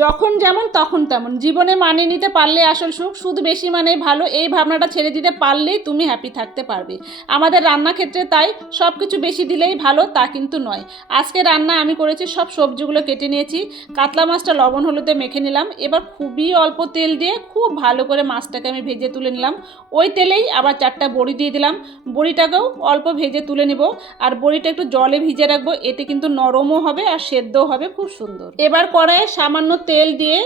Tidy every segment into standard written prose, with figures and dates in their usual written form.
যখন যেমন তখন তেমন, জীবনে মানিয়ে নিতে পারলে আসল সুখ, শুধু বেশি মানেই ভালো, এই ভাবনাটা ছেড়ে দিতে পারলেই তুমি হ্যাপি থাকতে পারবে। আমাদের রান্না ক্ষেত্রে তাই সব কিছু বেশি দিলেই ভালো তা কিন্তু নয়। আজকে রান্না আমি করেছি, সব সবজিগুলো কেটে নিয়েছি, কাতলা মাছটা লবণ হলুদে মেখে নিলাম। এবার খুবই অল্প তেল দিয়ে খুব ভালো করে মাছটাকে আমি ভেজে তুলে নিলাম। ওই তেলেই আবার 4টা বড়ি দিয়ে দিলাম, বড়িটাকেও অল্প ভেজে তুলে নেব। আর বড়িটা একটু জলে ভিজে রাখবো, এতে কিন্তু নরমও হবে আর সেদ্ধও হবে খুব সুন্দর। এবার কড়াইয়ে সামান্য তেল দিয়ে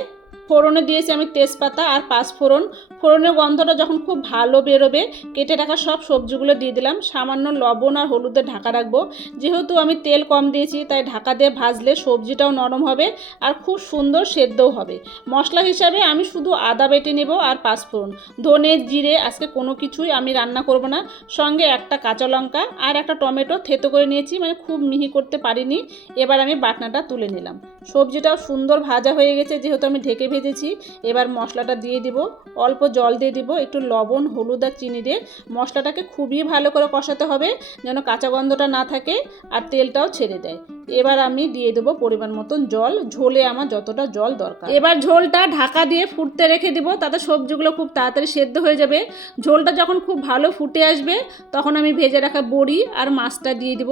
ফোড়নে দিয়েছি আমি তেজপাতা আর পাঁচফোড়ন। ফোড়নের গন্ধটা যখন খুব ভালো বেরোবে, কেটে রাখা সব সবজিগুলো দিয়ে দিলাম। সামান্য লবণ আর হলুদে ঢাকা রাখবো, যেহেতু আমি তেল কম দিয়েছি তাই ঢাকা দিয়ে ভাজলে সবজিটাও নরম হবে আর খুব সুন্দর সেদ্ধও হবে। মশলা হিসাবে আমি শুধু আদা বেটে নেব আর পাঁচফোড়ন, ধনে জিরে, আজকে কোনো কিছুই আমি রান্না করব না। সঙ্গে একটা কাঁচা লঙ্কা আর একটা টমেটো থেতো করে নিয়েছি, মানে খুব মিহি করতে পারিনি। এবার আমি বাটনাটা তুলে নিলাম। সবজিটাও সুন্দর ভাজা হয়ে গেছে, যেহেতু আমি ঢেকে ভেজেছি। এবার মশলাটা দিয়ে দিব, অল্প জল দিয়ে দিব, একটু লবণ হলুদ আর চিনি দিয়ে মশলাটাকে খুবই ভালো করে কষাতে হবে, যেন কাঁচা গন্ধটা না থাকে আর তেলটাও ছেড়ে দেয়। এবার আমি দিয়ে দেবো পরিমাণ মতন জল, ঝোলে আমার যতটা জল দরকার। এবার ঝোলটা ঢাকা দিয়ে ফুটতে রেখে দিব, তাতে সবজিগুলো খুব তাড়াতাড়ি সেদ্ধ হয়ে যাবে। ঝোলটা যখন খুব ভালো ফুটে আসবে, তখন আমি ভেজে রাখা বড়ি আর মাছটা দিয়ে দিব।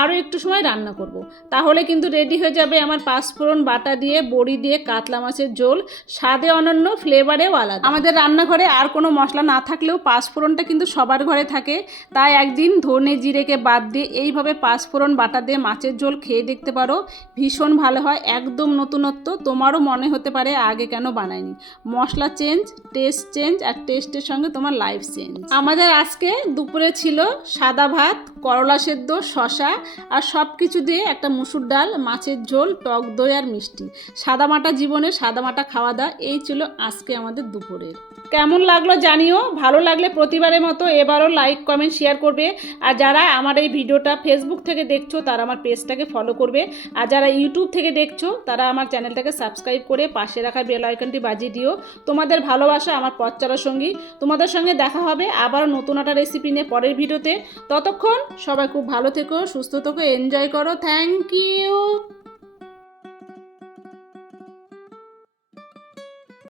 আরও একটু সময় রান্না করব, তাহলে কিন্তু রেডি হয়ে যাবে আমার পাঁচফোড়ন বাটা দিয়ে বড়ি দিয়ে কাতলা মাছের ঝোল। স্বাদে অনন্য, ফ্লেভারেও আলাদা। আমাদের রান্নাঘরে আর কোনো মশলা না থাকলেও পাঁচফোড়নটা কিন্তু সবার ঘরে থাকে, তাই একদিন ধনে জিরেকে বাদ দিয়ে এইভাবে পাঁচফোড়ন বাটা দিয়ে মাছের ঝোল খেয়ে দেখতে পারো, ভীষণ ভালো হয়, একদম নতুনত্ব। তোমারও মনে হতে পারে আগে কেন বানায়নি। মশলা চেঞ্জ, টেস্ট চেঞ্জ, আর টেস্টের সঙ্গে তোমার লাইফ চেঞ্জ। আমাদের আজকে দুপুরে ছিল সাদা ভাত, করলা সেদ্ধ, শশা আর সব কিছু দিয়ে একটা মুসুর ডাল, মাছের ঝোল, টক দই আর মিষ্টি। সাদামাটা জীবনে সাদামাটা খাওয়া দাওয়া, এই ছিল আজকে আমাদের দুপুরের। কেমন লাগলো জানিও, ভালো লাগলে প্রতিবারের মতো এবারও লাইক কমেন্ট শেয়ার করবে। আর যারা আমার এই ভিডিওটা ফেসবুক থেকে দেখছো তারা আমার পেজটাকে ফলো করবে, আর যারা ইউটিউব থেকে দেখছো তারা আমার চ্যানেলটাকে সাবস্ক্রাইব করে পাশে রাখা বেল আইকনটি বাজিয়ে দিও। তোমাদের ভালোবাসা আমার পথ চলার সঙ্গী। তোমাদের সঙ্গে দেখা হবে আবার নতুন একটা রেসিপি নিয়ে পরের ভিডিওতে। ততক্ষণ সবাই খুব ভালো থেকো, সুস্থ থেকো, এনজয় করো। Thank you.